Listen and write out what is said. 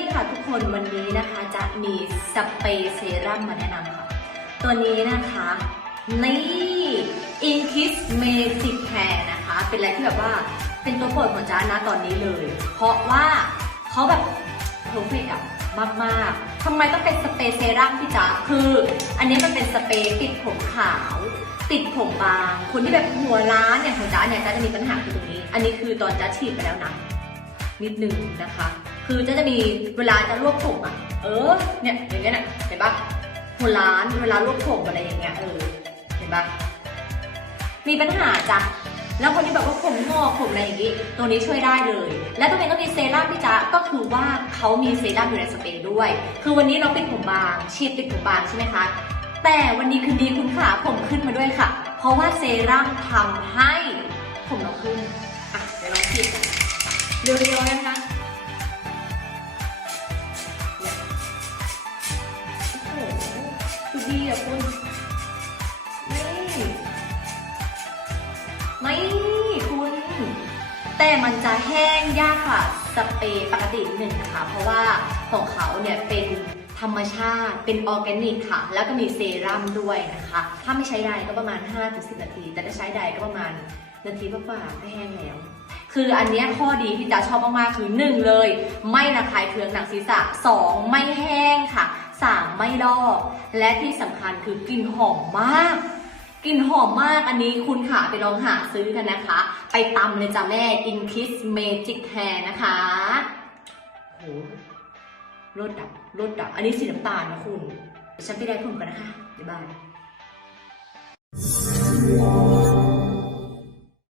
ดีค่ะทุกคนวันนี้นะคะจะมีสเปรย์เซรั่มมาแนะนำค่ะ ตัวนี้นะคะนี่ i n k i s Magic Hair นะคะ เป็นอะไรที่แบบว่าเป็นตัวโปรดของจ้านะตอนนี้เลย เพราะว่าเขาแบบเพอร์เฟกต์อะมากๆทำไมต้องเป็นสเปรย์เซรั่มพี่จ๊ะคือ อันนี้มันเป็นสเปรย์ติดผมขาว ติดผมบาง คนที่แบบหัวล้านอย่างของจ้าเนี่ยจ้าจะมีปัญหาคือตรงนี้ อันนี้คือตอนจ้าฉีดไปแล้วนะนิดนึงนะคะ คือจะจะมีเวลาจะรวบผมอะ เออ เนี่ยอย่างเงี้ยน่ะเห็นปะหัวล้านเวลารวบผมอะไรอย่างเงี้ยเออ เห็นปะมีปัญหาจ้ะแล้วคนที่แบบว่าผมงอกผมอะไรอย่างงี้ ตัวนี้ช่วยได้เลย และตัวนี้ก็มีเซรั่มพี่จ๊ะก็คือว่าเขามีเซรั่มอยู่ในสเปรย์ด้วย คือวันนี้เราปิดผมบาง ฉีดปิดผมบางใช่ไหมคะ แต่วันนี้คืนดีคุณขาผมขึ้นมาด้วยค่ะ เพราะว่าเซรั่มทำให้ผมเราขึ้น อะเดี๋ยวลองฉีดกันเรียวๆนะคะ ดูดีอะคุณนี่ไม่คุณ แต่มันจะแห้งยากค่ะสเปรย์ปกติหนึ่งค่ะเพราะว่าของเขาเนี่ยเป็นธรรมชาติเป็นออร์แกนิกค่ะ แล้วก็มีเซรั่มด้วยนะคะ ถ้าไม่ใช้ใดก็ประมาณ 5-10 นาที แต่ถ้าใช้ใดก็ประมาณนาทีกว่าๆก็แห้งแล้ว คืออันนี้ข้อดีที่จะชอบมากๆคือ 1 เลย ไม่ระคายเคืองหนังศีรษะ 2 ไม่แห้งค่ะ 3ไม่ลอก และที่สำคัญคือกลิ่นหอมมากกลิ่นหอมมากอันนี้คุณขาไปลองหาซื้อกันนะคะ ไปตำเลยจ้ะแม่ In Kiss Magic Hair นะคะโหรดดับรดดับ อันนี้สีน้ำตาลนะคุณ ฉันไปได้ผมกันนะคะบ๊ายบาย